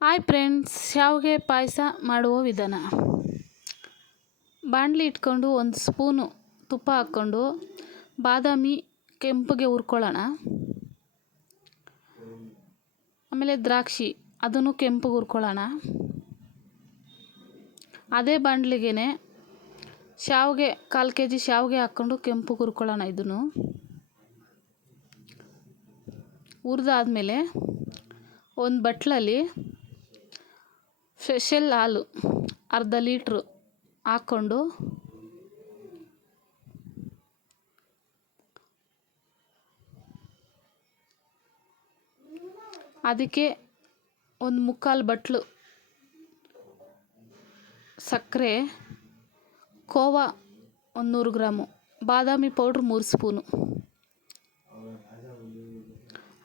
Hi friends, ಶಾವಿಗೆ ಪಾಯಸ ಮಾಡುವ ವಿಧಾನ. ಬಾಣಲಿ ಇಟ್ಕೊಂಡು 1 ಸ್ಪೂನು ತುಪ್ಪ ಹಾಕ್ಕೊಂಡು ಬಾದಾಮಿ ಕೆಂಪಗೆ ಹುರ್ಕೊಳ್ಳೋಣ. ಆಮೇಲೆ ದ್ರಾಕ್ಷಿ ಅದನ್ನು ಕೆಂಪಗೆ ಹುರ್ಕೊಳ್ಳೋಣ. ಅದೇ ಬಾಣಲಿಗೆ ಶಾವಿಗೆ 1/4 kg ಶಾವಿಗೆ ಹಾಕ್ಕೊಂಡು ಕೆಂಪಗೆ ಹುರ್ಕೊಳ್ಳೋಣ. ಇದನ್ನು ಹುರಿದಾದ್ಮೇಲೆ ಒಂದು ಬಟ್ಲಲ್ಲಿ ಸ್ಪೆಷಲ್ ಹಾಲು 1/2 ಲೀಟ್ರು ಹಾಕ್ಕೊಂಡು ಅದಕ್ಕೆ 1/4 ಬಟ್ಲು ಸಕ್ಕರೆ, ಕೋವಾ 100 ಗ್ರಾಮು, ಬಾದಾಮಿ ಪೌಡ್ರ್ 3 ಸ್ಪೂನು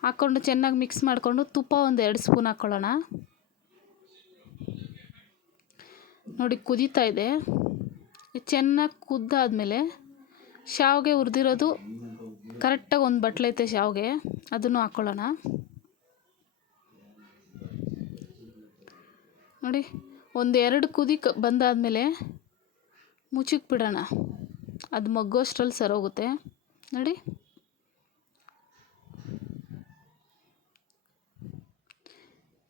ಹಾಕ್ಕೊಂಡು ಚೆನ್ನಾಗಿ ಮಿಕ್ಸ್ ಮಾಡಿಕೊಂಡು ತುಪ್ಪ 2 ಸ್ಪೂನ್ ಹಾಕ್ಕೊಳ್ಳೋಣ. ನೋಡಿ ಕುದೀತಾ ಇದೆ. ಚೆನ್ನಾಗಿ ಕುದ್ದಾದ್ಮೇಲೆ ಶಾವಿಗೆ ಹುರಿದಿರೋದು ಕರೆಕ್ಟಾಗಿ 1 ಬಟ್ಲೈತೆ ಶಾವಿಗೆ, ಅದನ್ನು ಹಾಕ್ಕೊಳ್ಳೋಣ. ನೋಡಿ 1-2 ಕುದಿ ಬಂದಾದಮೇಲೆ ಮುಚ್ಚಿಗೆ ಬಿಡೋಣ. ಅದು ಮಗ್ಗೋಷ್ಟ್ರಲ್ಲಿ ಸರೋಗುತ್ತೆ. ನೋಡಿ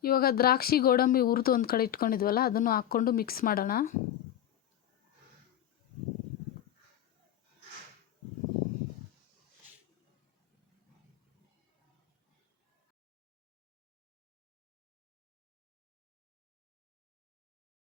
ಇವಾಗ ದ್ರಾಕ್ಷಿ ಗೋಡಂಬಿ ಹುರಿದು ಒಂದು ಕಡೆ ಇಟ್ಕೊಂಡಿದ್ವಲ್ಲ, ಅದನ್ನು ಹಾಕ್ಕೊಂಡು ಮಿಕ್ಸ್ ಮಾಡೋಣ.